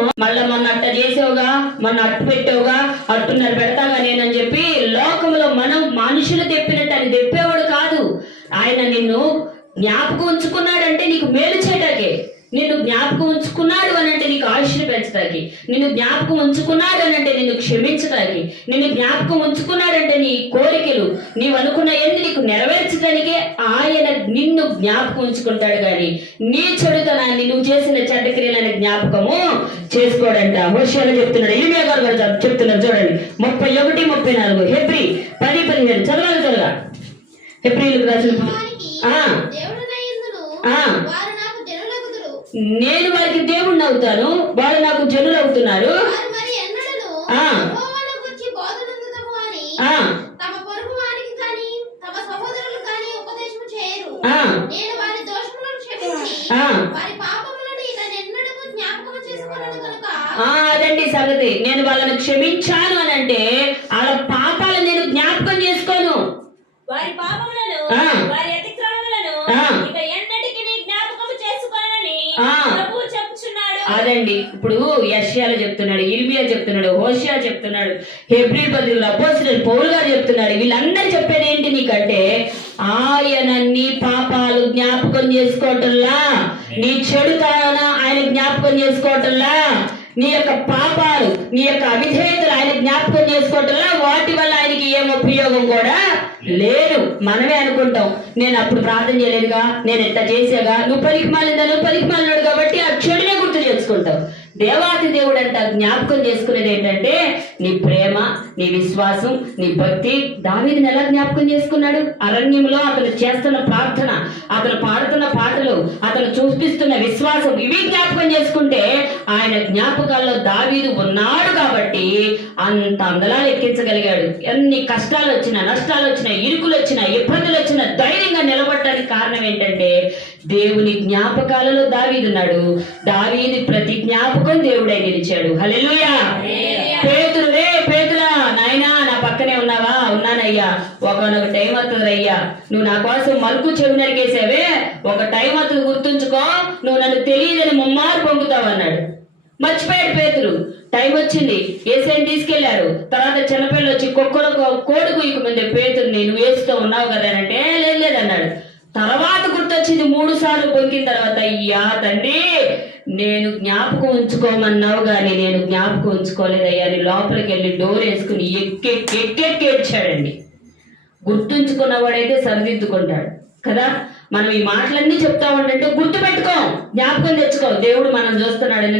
జీవితము మళ్ళా మొన్న అట్ట చేసావుగా, మొన్న అట్టు పెట్టావుగా, అట్టున్నర పెడతాగా నేనని చెప్పి లోకంలో మనం మనుషులు తెప్పినట్టు అని తెప్పేవాడు కాదు. ఆయన నిన్ను జ్ఞాపకం ఉంచుకున్నాడంటే నీకు మేలు చేయటాకే. నిన్ను జ్ఞాపకం ఉంచుకున్నాడు అని అంటే నీకు ఆయుష్ని పెంచడానికి, నిన్ను జ్ఞాపకం ఉంచుకున్నాడు అని అంటే నిన్ను క్షమించడానికి, నిన్ను జ్ఞాపకం ఉంచుకున్నాడంటే నీ కోరికలు నీవు అనుకున్న ఎన్ని నీకు నెరవేర్చడానికే ఆయన నిన్ను జ్ఞాపకం ఉంచుకుంటాడు. కానీ నీ చెడుతనాన్ని, నువ్వు చేసిన చెడ్డ క్రియలని జ్ఞాపకము చేసుకోడంట. హోషేలో చెప్తున్నాడు, ఇర్మియా గారు చెప్తున్నారు చూడండి 31-34 హెబ్రీ 10-15 చదవాలి త్వరగా. హెబ్రీలకు రాసిన నేను వారికి దేవుణ్ణి అవుతాను, వారు నాకు జనులు అవుతున్నారు. అదండి సంగతి. నేను వాళ్ళని క్షమించాను అని అంటే వాళ్ళ పాపాలు నేను జ్ఞాపకం చేసుకోను. వారి పాపములను వారి అతిక్రమములను ఇక ఎన్నటికి జ్ఞాపకం చేసుకోనని ప్రభువు చెప్పుచున్నాడు. అదండి ఇప్పుడు యెషయాలో చెప్తున్నాడు, ఇర్మియా చెప్తున్నాడు, హోషేయ చెప్తున్నాడు, హెబ్రీ పత్రికలో అపోస్తలుడైన పౌలు గారు చెప్తున్నాడు. వీళ్ళందరూ చెప్పేది ఏంటి నీకంటే ఆయన నీ పాపాలు జ్ఞాపకం చేసుకోవటంలా, నీ చెడుతనం ఆయన జ్ఞాపకం చేసుకోవటంలా, నీ యొక్క పాపాలు, నీ యొక్క అవిధేయతలు ఆయన జ్ఞాపకం చేసుకోవటంలా, వాటి వల్ల ఆయనకి ఏం ఉపయోగం కూడా లేదు. మనమే అనుకుంటాం, నేను అప్పుడు ప్రార్థన చేయలేదుగా, నేను ఎట్లా చేసాగా, నువ్వు పలికి మాలినాడు కాబట్టి ఆ చెడునే గుర్తు చేసుకుంటావు. దేవాది దేవుడు అంట జ్ఞాపకం చేసుకునేది ఏంటంటే నీ ప్రేమ, నీ విశ్వాసం, నీ భక్తి. దావీదుని ఎలా జ్ఞాపకం చేసుకున్నాడు? అరణ్యంలో అతను చేస్తున్న ప్రార్థన, అతను పాడుతున్న పాటలు, అతను చూపిస్తున్న విశ్వాసం, ఇవి జ్ఞాపకం చేసుకుంటే ఆయన జ్ఞాపకాల్లో దావీదు ఉన్నాడు కాబట్టి అంత అందలా ఎక్కించగలిగాడు. ఎన్ని కష్టాలు వచ్చినా, నష్టాలు వచ్చినా, ఇరుకులు వచ్చినా, ఇబ్బందులు వచ్చినా ధైర్యంగా నిలబడటానికి కారణం ఏంటంటే దేవుని జ్ఞాపకాలలో దావీదున్నాడు. దావీదు ప్రతి జ్ఞాపకం దేవుడై నిలిచాడు. హల్లెలూయా. పేతురా నాయనా నా పక్కనే ఉన్నావా? ఉన్నానయ్యా. ఒకనొక టైం వస్తుంది అయ్యా, నువ్వు నా కోసం మలుకు చెవి నరికేసావే, ఒక టైం వస్తుంది గుర్తుంచుకో, నువ్వు నన్ను తెలియదని ముమ్మారు పొంగుతావు అన్నాడు. మర్చిపోయాడు పేతురు. టైం వచ్చింది, ఏసైని తీసుకెళ్లారు. తర్వాత చిన్నపిల్లలు వచ్చి కోడి కుయ్యకు ముందే పేతురుని నువ్వు వేస్తూ ఉన్నావు కదా అంటే లేదన్నాడు. తర్వాత గుర్తొచ్చింది 3 సార్లు పొంగిన తర్వాత, అయ్యా తండ్రి నేను జ్ఞాపకం ఉంచుకోమన్నావు కానీ నేను జ్ఞాపకం ఉంచుకోలేదయ్యా అని లోపలికి వెళ్ళి డోర్ వేసుకుని ఏడ్చాడండి. గుర్తుంచుకున్నవాడైతే సరిదిద్దుకుంటాడు కదా. మనం ఈ మాటలన్నీ చెప్తా ఉంటే గుర్తు పెట్టుకో, జ్ఞాపకం తెచ్చుకో, దేవుడు మనం చూస్తున్నాడని.